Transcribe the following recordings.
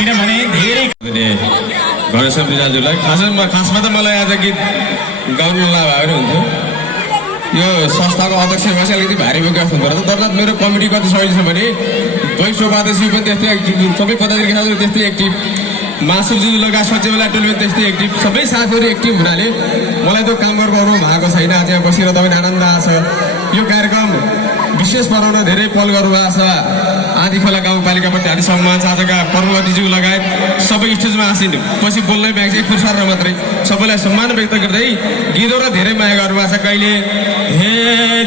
किनभने धेरै गणेश दाजुलाई खासमा त मलाई आज गीत गाउनु नभए पनि हुन्थ्यो। यो संस्थाको अध्यक्ष भएपछि अलिकति भारी बोकेको हुँदो रहेछ। दर्नाथ मेरो कमिटी कति शैली छ भने दोस्रो उपाध्यक्ष पनि त्यस्तै एक्टिभ, सबै पदाधिकारी साथीहरू त्यस्तै एक्टिभ, मासुजी लगायत सचिवालय टोली पनि त्यस्तै एक्टिभ, सबै साथीहरू एक्टिभ हुनाले मलाई त काम गर्नु भएको छैन। आज यहाँ बसेर तपाईँ आनन्द आएको छ। यो कार्यक्रम विशेष बनाउन धेरै पहल गर्नुभएको छ। आदि खोला गाउँपालिकाप्रति हार्दिक सम्मान छ। आजका पर्वतीज्यू लगायत सबै स्टेजमा आसिन्, पछि बोल्नै ब्याग चाहिँ फुर्सार मात्रै सबैलाई सम्मान व्यक्त गर्दै गीतहरू धेरै माया गर्नुभएको छ। कहिले हे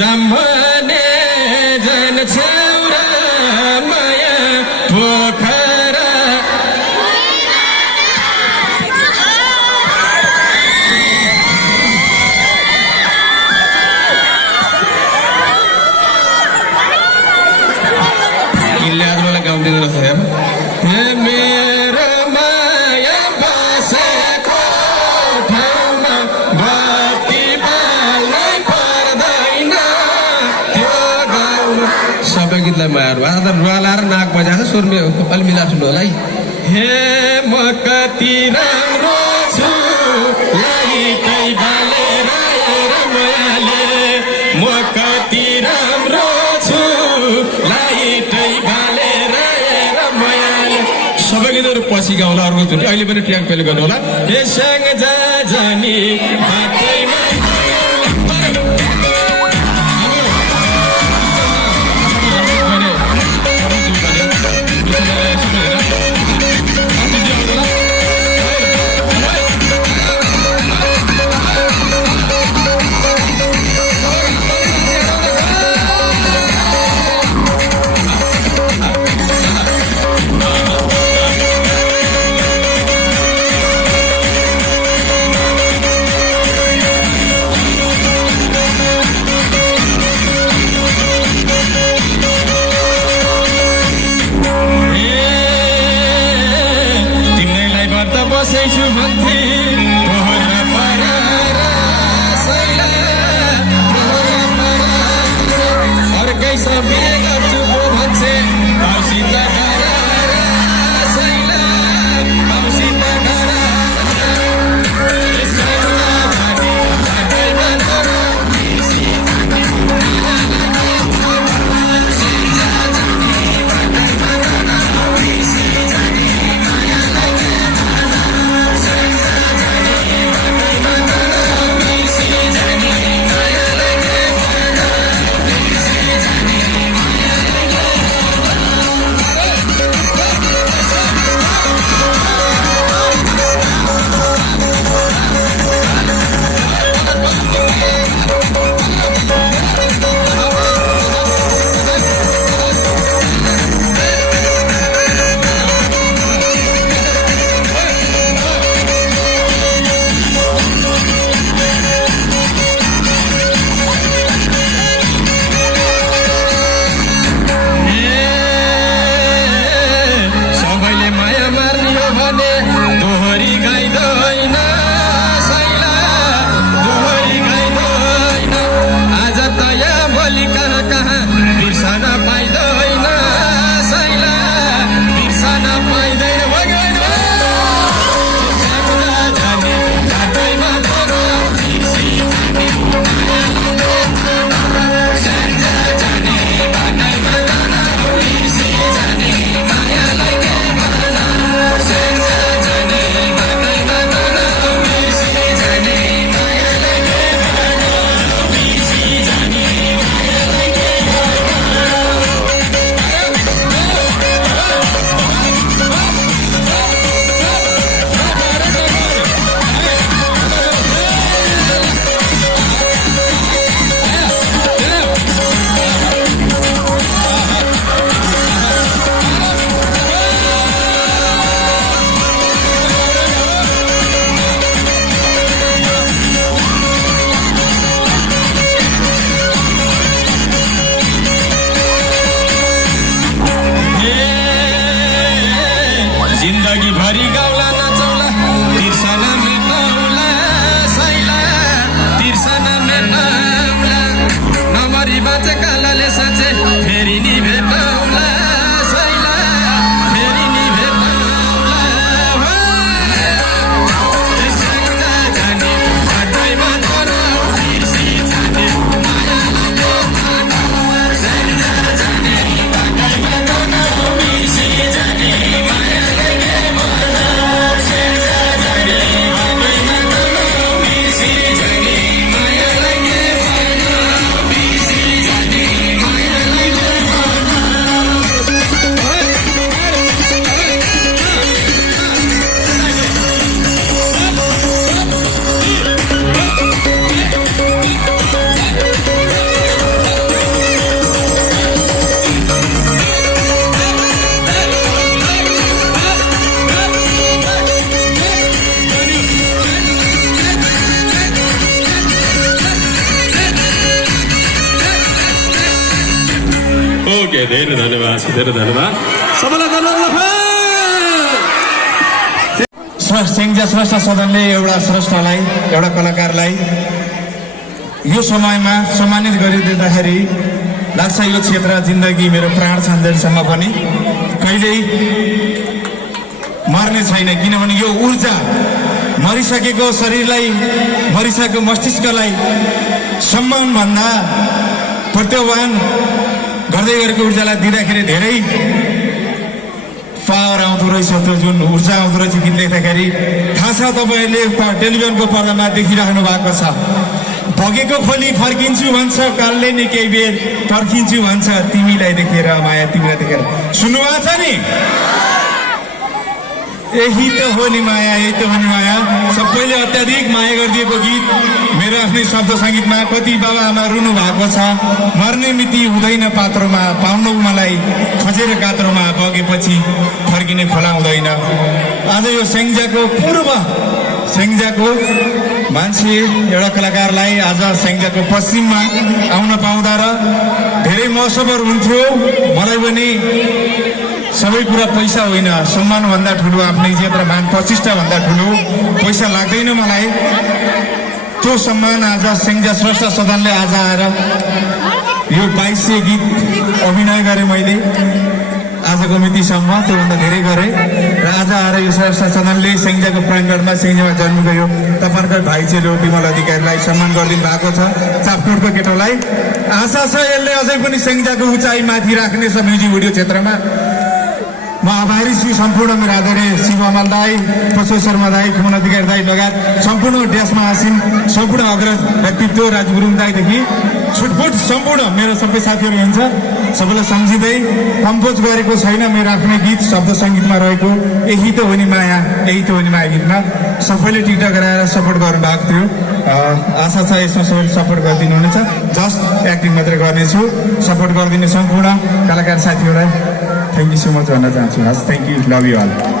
जम्भने जन छेउरा माया पोखरा गीतलाई मायाहरू आज त रुवालाएर नाक बजाएको छ। स्वर अलि मिलाएर सुन्नु होला है। हे म कति राम्रो छु लाइटै बालेर मायाले, म कति राम्रो छु लाइटै बालेर मायाले। सबै गीतहरू पछि गाउँला अर्को चोटि, अहिले पनि ट्र्याक पेले गर्नु होला। हे सँग जा जानी बाटैमा ओके धेरै धन्यवाद धेरै धन्यवाद सबैलाई धन्यवाद सेङ्जा स्रष्टा सदनले एउटा स्रष्टालाई एउटा कलाकारलाई यो समयमा सम्मानित गरिदिँदाखेरि लाग्छ यो क्षेत्र जिन्दगी मेरो प्राण छन्जेलसम्म पनि कहिल्यै मर्ने छैन किनभने यो ऊर्जा मरिसकेको शरीरलाई मरिसकेको मस्तिष्कलाई सम्मानभन्दा प्रत्याह्वान गर्दै गरेको ऊर्जालाई दिँदाखेरि धेरै पावर आउँदो रहेछ त्यो जुन ऊर्जा आउँदो रहेछ गीत लेख्दाखेरि थाहा छ तपाईँहरूले टेलिभिजनको पर्दामा देखिराख्नु भएको छ भगेको खोली फर्किन्छु भन्छ कालले नि केही बेर पर्खिन्छु भन्छ तिमीलाई देखेर माया तिमीलाई देखेर सुन्नुभएको छ नि यही त हो नि माया यही त हो नि माया सबैले अत्याधिक माया गरिदिएको गीत मेरो आफ्नै शब्द सङ्गीतमा कति बाबा आमा रुनु भएको छ मर्ने मिति हुँदैन पात्रोमा पाउनु मलाई खोजेर कात्रोमा बगेपछि फर्किने खोला हुँदैन आज यो सेङ्जाको पूर्व सेङ्जाको मान्छे एउटा कलाकारलाई आज सेङ्जाको पश्चिममा आउन पाउँदा र धेरै महसबर हुन्थ्यो मलाई पनि सबै कुरा पैसा होइन सम्मानभन्दा ठुलो आफ्नै इज्जत र मान प्रतिष्ठाभन्दा ठुलो पैसा लाग्दैन मलाई त्यो सम्मान आज सेङ्जा स्रष्टा सदनले आज आएर यो 2200 गीत अभिनय गरेँ मैले आजको मितिसम्म त्योभन्दा धेरै गरेँ र आज आएर यो स्रष्टा सदनले सेङ्जाको प्राङ्गणमा सेङ्जामा जन्म गयो तपाईँहरूको भाइ चेलो विमल अधिकारीलाई सम्मान गरिदिनु भएको छ चापकोटको केटोलाई आशा छ यसले अझै पनि सेङ्जाको उचाइ माथि राख्नेछ म्युजिक भिडियो क्षेत्रमा म आभारी छु सम्पूर्ण मेरो आदरणीय शिव अमल दाई प्रशोध शर्मा दाई खुमन अधिकारी दाई लगायत सम्पूर्ण देशमा आसिन सम्पूर्ण अग्रज व्यक्तित्व राज गुरुङ दाईदेखि छुटफुट सम्पूर्ण मेरो सबै साथीहरू हुन्छ सबैलाई सम्झिँदै कम्पोज गरेको छैन मेरो आफ्नै गीत शब्द सङ्गीतमा रहेको यही त हो नि माया यही त हो नि माया गीतमा सबैले टिकटक गराएर सपोर्ट गर्नुभएको थियो आशा छ यसमा सबैले सपोर्ट गरिदिनु हुनेछ जस्ट एक्टिङ मात्रै गर्नेछु सपोर्ट गरिदिने सम्पूर्ण कलाकार साथीहरूलाई थ्याङ्क यू सो मच भन्न चाहन्छु हस् thank you love you all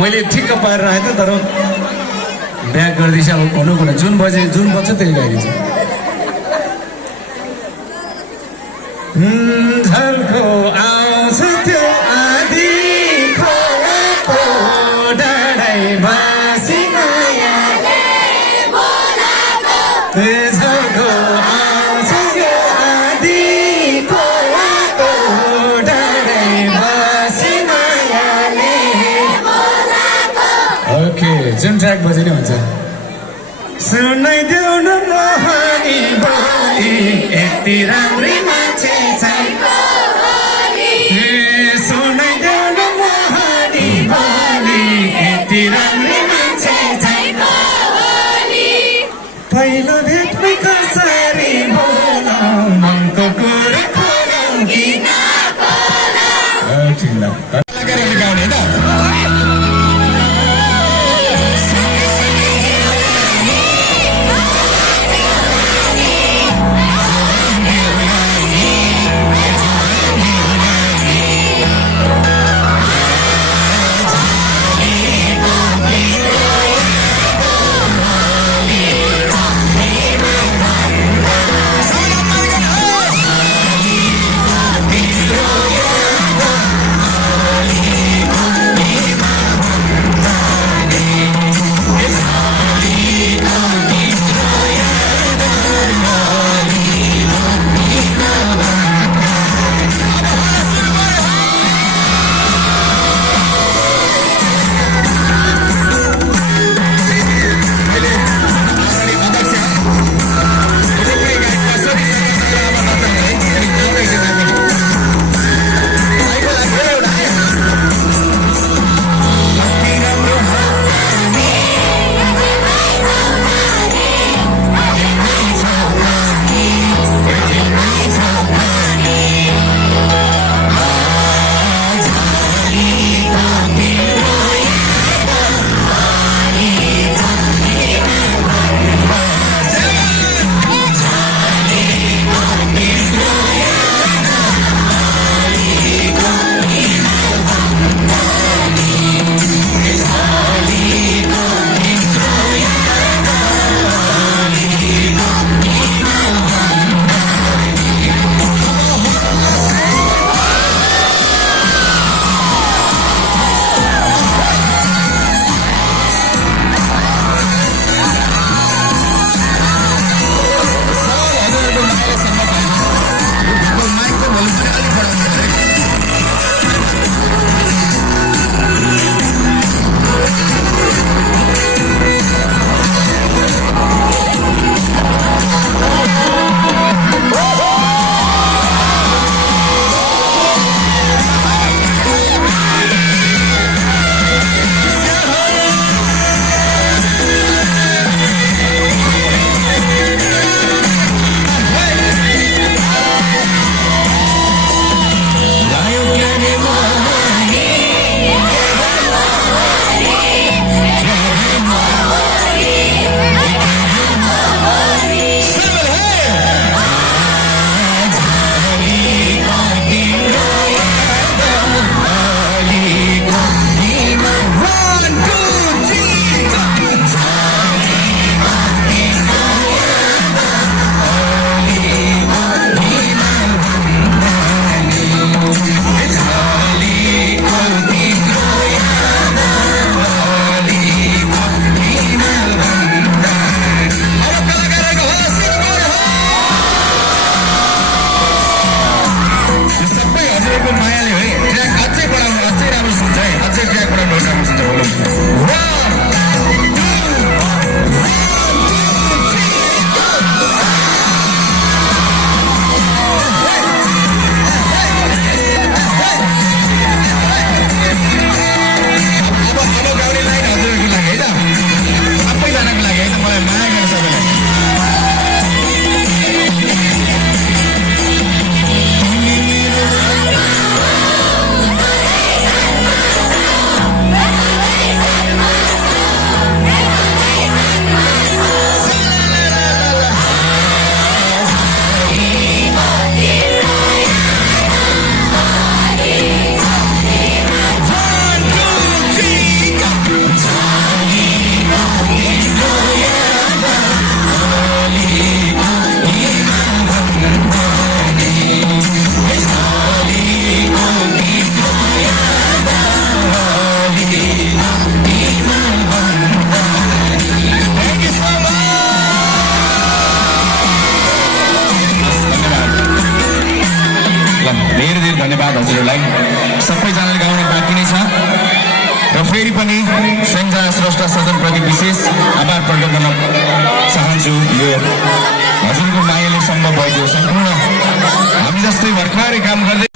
मैले ठिक्क पारेर आएँ त तर ब्याक गरिदिन्छ अब भनौँ भने जुन बज्छ त्यही गाइदिन्छ झल्को आउँछ त्यो आधी खोलाको डाँडै बासी मायाले बोलाको झल्को आउँछ त्यो आधी खोलाको डाँडै बासी मायाले जुन ट्र्याक बजे नै हुन्छ सुनाइदेऊ न मोहनी बोली यति राम्री मान्छे छैन सुनाइदेऊ न मोहनी बोली यति राम्री मान्छे छैन पहिलो भेटमै कसरी बोलाऊ मनको कुरा खोलाऊ कि नखोलाऊ ठिक ल गाउने होइन सञ्जना श्रेष्ठ सदनप्रति विशेष आभार प्रकट गर्न चाहन्छु। यो हजुरको मायाले सम्भव भएको सम्पूर्ण हामी जस्तै भर्खरै काम गर्दै